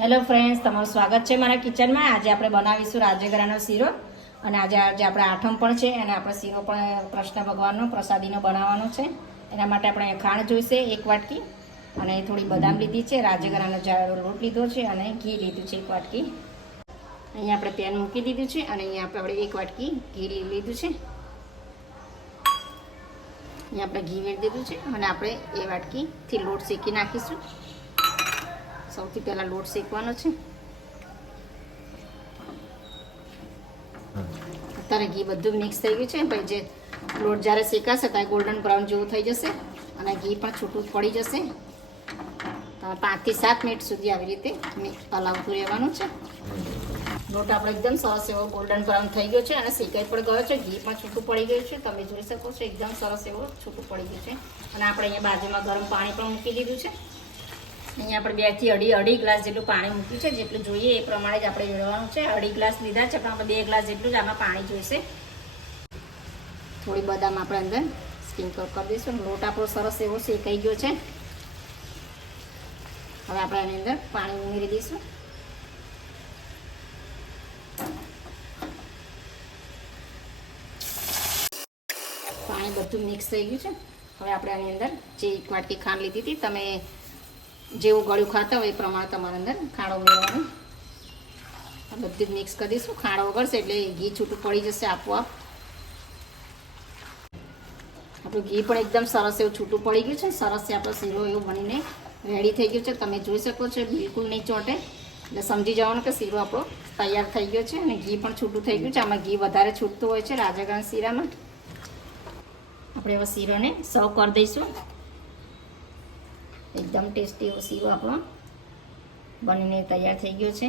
Hello friends તમારું સ્વાગત છે મારા કિચનમાં. આજે આપણે બનાવીશું રાજગરાનો શીરો. અને આજે આજે આપણે આઠમ પણ છે અને આપણે શીરો પણ કૃષ્ણ ભગવાનનો પ્રસાદીનો બનાવવાનો છે. એના માટે આપણે ખાંડ જોઈશે, એક વાટકી. અને થોડી બદામ લીધી છે. રાજગરાનો જાડો લોટ લીધો છે અને ઘી લીધું છે, એક વાટકી. અહીંયા આપણે પેન મૂકી દીધું છે અને અહીંયા આપણે એક વાટકી ઘી લીધું છે. અહીંયા આપણે ઘી વેળ દીધું છે. અને આપણે એ વાટકીથી લોટ શેકી નાખીશું. સૌથી પહેલા લોટ શેકવાનો છે. અત્યારે ઘી બધું મિક્સ થઈ ગયું છે. ભાઈ જે લોટ જ્યારે શેકાશે ત્યારે ગોલ્ડન બ્રાઉન જેવું થઈ જશે અને ઘી પણ છૂટું પડી જશે. પાંચથી સાત મિનિટ સુધી આવી રીતે હલાવતું રહેવાનું છે. લોટ આપણે એકદમ સરસ એવો ગોલ્ડન બ્રાઉન થઈ ગયો છે અને શેકાઈ પણ ગયો છે. ઘી પણ છૂટું પડી ગયું છે. તમે જોઈ શકો છો એકદમ સરસ એવો છૂટું પડી ગયું છે. અને આપણે અહીંયા બાજુમાં ગરમ પાણી પણ મૂકી દીધું છે. અહીંયા આપણે બેથી અઢી અઢી ગ્લાસ જેટલું પાણી મૂક્યું છે, જેટલું જોઈએ એ પ્રમાણે જ આપણે જોડવાનું છે. અઢી ગ્લાસ લીધા છે, પણ આપણે બે ગ્લાસ જેટલું જ આમાં પાણી જોઈશે. થોડી બદામ આપણે અંદર સ્પ્રિંકલ કરી દઈશું. લોટ આપણો સરસ એવો શેકાઈ ગયો છે. હવે આપણે એની અંદર પાણી ઉમેરી દઈશું. પાણી બધું મિક્સ થઈ ગયું છે. હવે આપણે આની અંદર જે એક વાટકી ખાંડ લીધી હતી, તમે જેવું ગળ્યું ખાતા હોય એ પ્રમાણે તમારે અંદર ખાડો મેળવવાનો. બધી જ મિક્સ કરી દઈશું. ખાંડ વગરશે એટલે ઘી છૂટું પડી જશે આપોઆપ. આપણું ઘી પણ એકદમ સરસ એવું છૂટું પડી ગયું છે. સરસ આપણો શીરો એવું બનીને રેડી થઈ ગયું છે. તમે જોઈ શકો છો, બિલકુલ નહીં ચોંટે. એટલે સમજી જવાનું કે શીરો આપણો તૈયાર થઈ ગયો છે અને ઘી પણ છૂટું થઈ ગયું છે. આમાં ઘી વધારે છૂટતું હોય છે રાજગણ શીરામાં. આપણે હવે શીરોને સર્વ કરી દઈશું. એકદમ ટેસ્ટી એવો શીરો આપણો બનીને તૈયાર થઈ ગયો છે.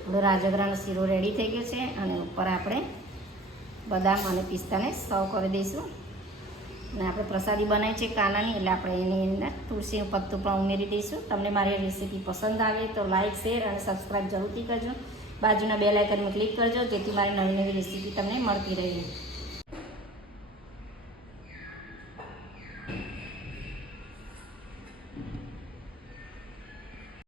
આપણો રાજગરાનો શીરો રેડી થઈ ગયો છે અને ઉપર આપણે બદામ અને પિસ્તાને સર્વ કરી દઈશું. અને આપણે પ્રસાદી બનાવી છે કાનાની, એટલે આપણે એની અંદર તુલસીનું પત્તું પણ ઉમેરી દઈશું. તમને મારી રેસીપી પસંદ આવે તો લાઇક શેર અને સબસ્ક્રાઈબ જરૂરથી કરજો. બાજુના બે લાઇકનમાં ક્લિક કરજો, જેથી મારી નવી નવી રેસીપી તમને મળતી રહે.